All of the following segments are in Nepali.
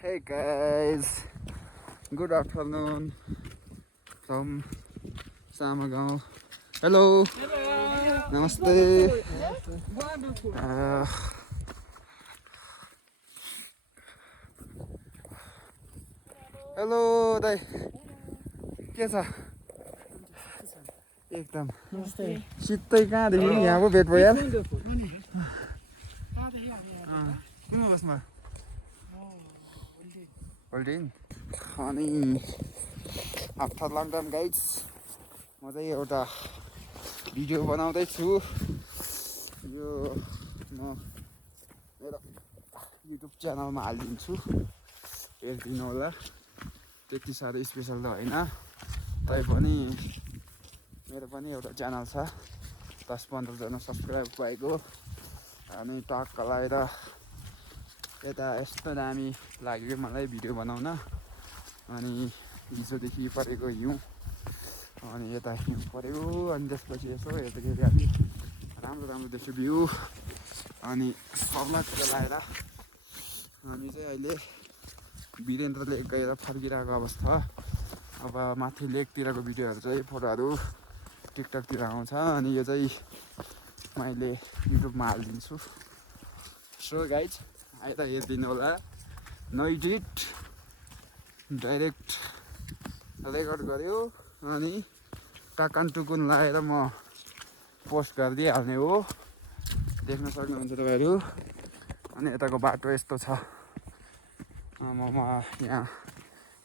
Hey guys, good afternoon from Samagaon. Hello. Namaste. Hello दाइ के छ एकदम सित्तै कहाँदेखि यहाँ पो भेट भयो यार कुन बसमा होल्डिङ अनि आफ्टर लङ टाइम गाइज म चाहिँ एउटा भिडियो बनाउँदैछु यो म मेरो युट्युब च्यानलमा हालिदिन्छु हेरिदिनु होला त्यति साह्रो स्पेसल त होइन तैपनि मेरो पनि एउटा च्यानल छ 10-15 जना सब्सक्राइब भएको अनि टक्क लगाएर यता यस्तो दामी लाग्यो मलाई भिडियो बनाउन अनि हिजोदेखि परेको हिउँ अनि यता हिउँ पऱ्यो अनि त्यसपछि यसो हेर्दाखेरि राम्रो राम्रो देख्यो भ्यू अनि सर्लातिर लगाएर हामी चाहिँ अहिले वीरेन्द्र लेक गएर फर्किरहेको अवस्था अब माथि लेकतिरको भिडियोहरू चाहिँ फोटोहरू टिकटकतिर आउँछ अनि यो चाहिँ मैले युट्युबमा हालिदिन्छु सो गाइज आएर हेरिदिनु होला नो एडिट डाइरेक्ट रेकर्ड गर्यो अनि टाकान टुकुन लगाएर म पोस्ट गरिदिइहाल्ने हो देख्न सक्नुहुन्छ तपाईँहरू अनि यताको बाटो यस्तो छ यहाँ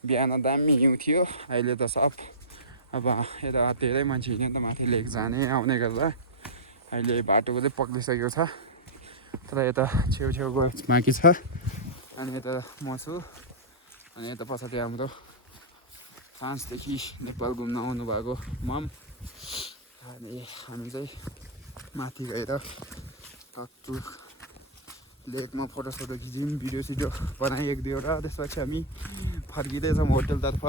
बिहान दामी हिउँ थियो अहिले त सब अब यता धेरै मान्छे हिँड्यो नि त माथि लेक जाने आउने गर्दा अहिले बाटोको चाहिँ पक्रिसकेको छ तर यता छेउछेउको बाँकी छ अनि यता म छु अनि यता पछाडि हाम्रो फ्रान्सदेखि नेपाल घुम्न आउनुभएको मम अनि हामी चाहिँ माथि गएर टक्टु लेकमा फोटोसोटो खिच्यौँ भिडियो सिडियो बनाएँ 1-2 वटा त्यसपछि हामी फर्किँदैछौँ होटलतर्फ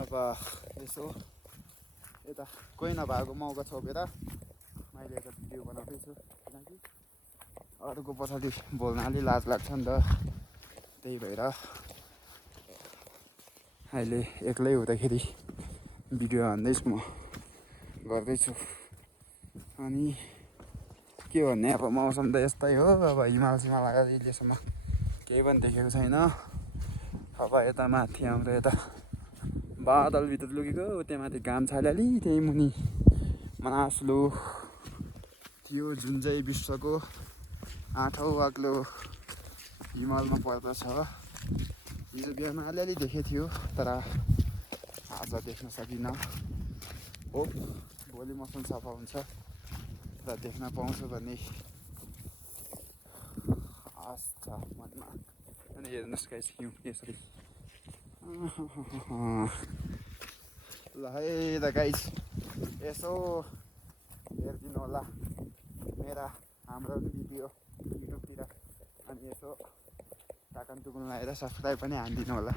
अब यसो यता कोही नभएको मौका छोपेर मैले यता भिडियो बनाउँदैछु किनकि अरूको पछाडि बोल्न अलि लाज लाग्छ नि त त्यही भएर अहिले एक्लै हुँदाखेरि भिडियो हान्दैछु म गर्दैछु अनि के भन्ने अब मौसम त यस्तै हो अब हिमाल अहिलेसम्म केही पनि देखेको छैन अब यता माथि हाम्रो यता बादलभित्र लुकेको त्यहाँ माथि घाम छाल्यो त्यही मुनि मासुलो थियो जुन चाहिँ विश्वको 8औं अग्लो हिमालमा पर्दछ हिजो बिहान अलिअलि देखेको थियो तर आज देख्न सकिनँ हो भोलि मौसम सफा हुन्छ र देख्न पाउँछु भन्ने आश छ मनमा अनि हेर्नुहोस् गाइस हिउँ यसरी ल है त गाइस यसो हेरिदिनु होला हाम्रो भिडियो युट्युबतिर अनि यसो टाकन टुकुन लगाएर सब्सक्राइब पनि हानिदिनु होला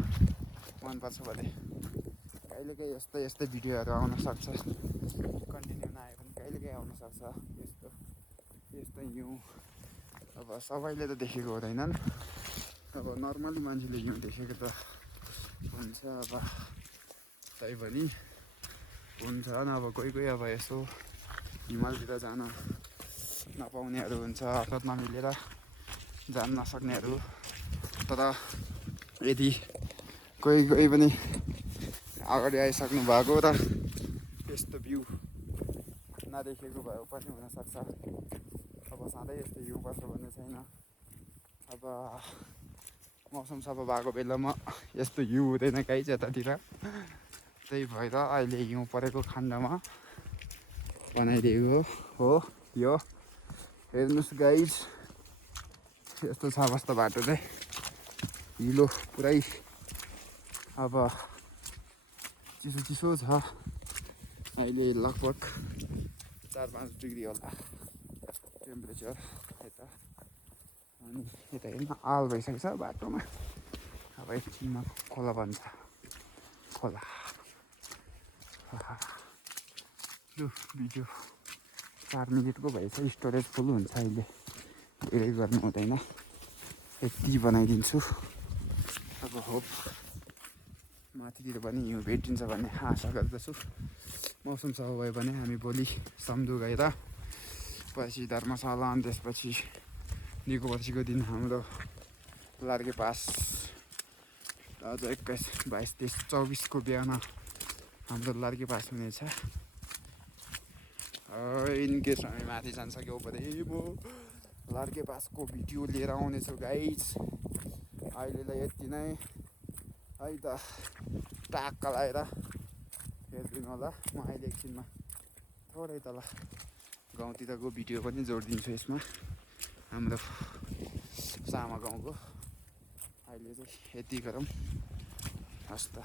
मनपर्छ भने कहिलेकाहीँ यस्तै भिडियोहरू आउन सक्छ कन्टिन्यू नआए पनि कहिलेकाहीँ आउन सक्छ यस्तो हिउँ अब सबैले त देखेको हुँदैनन् अब नर्मली मान्छेले हिउँ देखेको त हुन्छ अब तै पनि हुन्छ अब कोही अब यसो हिमालतिर जान नपाउनेहरू हुन्छ हठात नमिलेर जान नसक्नेहरू तर यदि कोही पनि अगाडि आइसक्नु भएको र यस्तो भ्यू नदेखेको भए पनि हुनसक्छ अब सधैँ यस्तो हिउँ पर्छ भन्ने छैन अब मौसम सफा भएको बेलामा यस्तो हिउँ हुँदैन गाइस यतातिर त्यही भएर अहिले हिउँ परेको खण्डमा बनाइदिएको हो यो हेर्नुहोस् गाइस यस्तो छ अवस्था बाटो चाहिँ हिलो पुरै अब चिसो छ अहिले लगभग 4-5 डिग्री होला टेम्परेचर यता अनि यता हेर्न आल भइसकेको छ बाटोमा अब एकछिनमा खोला बन्छ खोला लु भिडियो 4 मिनटको भएछ स्टोरेज फुल हुन्छ अहिले धेरै गर्नु हुँदैन यति बनाइदिन्छु आजको होप माथितिर पनि हिउँ भेटिन्छ भन्ने आशा गर्दछु। मौसम सफा भयो भने हामी भोलि सम्धु गएर पछि धर्मशाला अनि त्यसपछि निको पछिको दिन हाम्रो लार्गे पास आज 21, 22, 23, 24को बिहामा हाम्रो लार्गे पास हुनेछ। इनकेस हामी माथि जान सक्यो भने म लार्गे पासको भिडियो लिएर आउनेछु गाइज। अहिलेलाई यति नै है त, टाक्क लगाएर हेरिदिनु होला। म अहिले एकछिनमा थोरै तल गाउँतिरको भिडियो पनि जोडिदिन्छु यसमा, हाम्रो सामा गाउँको। अहिले चाहिँ यति गरौँ, हस् त।